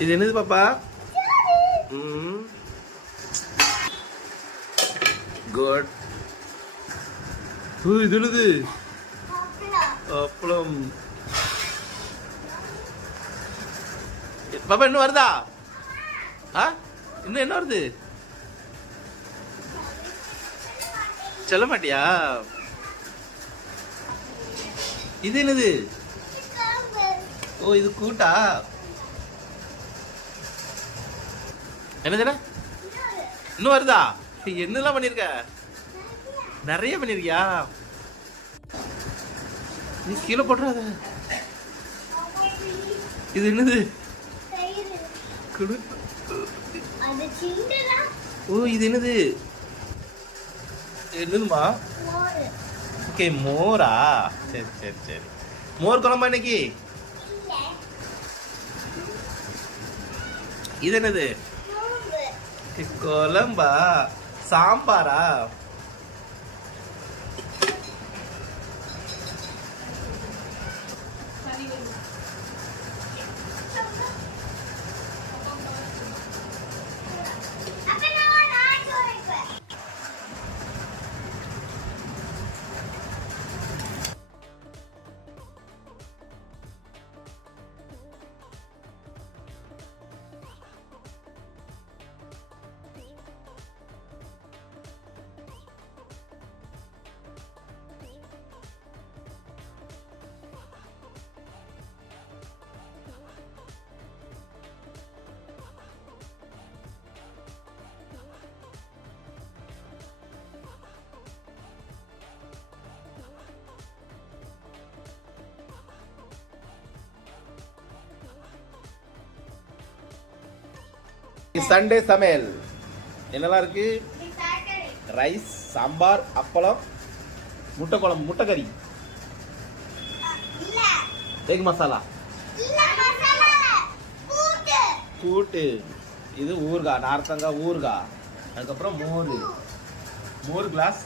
இது என்னது பாப்பா குட் இது என்னது அப்பளம் பாப்பா இன்னும் வருதா ஆ இன்னும் என்ன வருது சொல்ல மாட்டியா இது என்னது ஓ இது கூட்டா என்னதுடா இன்னும் வருதா? என்னெல்லாம் பண்ணிருக்க? நிறைய பண்ணிருக்கியா? நீ கீழே போட்டுறாத. இது என்னது? ஓ இது என்னது? என்னதுமா? ஓகே மோரா. சரி சரி சரி. மோர் குழம்பா இன்னைக்கு? இது என்னது? குழம்பா சாம்பாரா? அப்ப சண்டே சமையல் என்னெல்லாம் இருக்கு? ரைஸ் சாம்பார் அப்பளம். முட்டை குழம்பு முட்டை கறி. எக் மசாலா. கூட்டு. கூட்டு இது ஊறுகாய் நார்த்தங்காய் ஊறுகாய். அதுக்கப்புறம் மோர். மோர் கிளாஸ்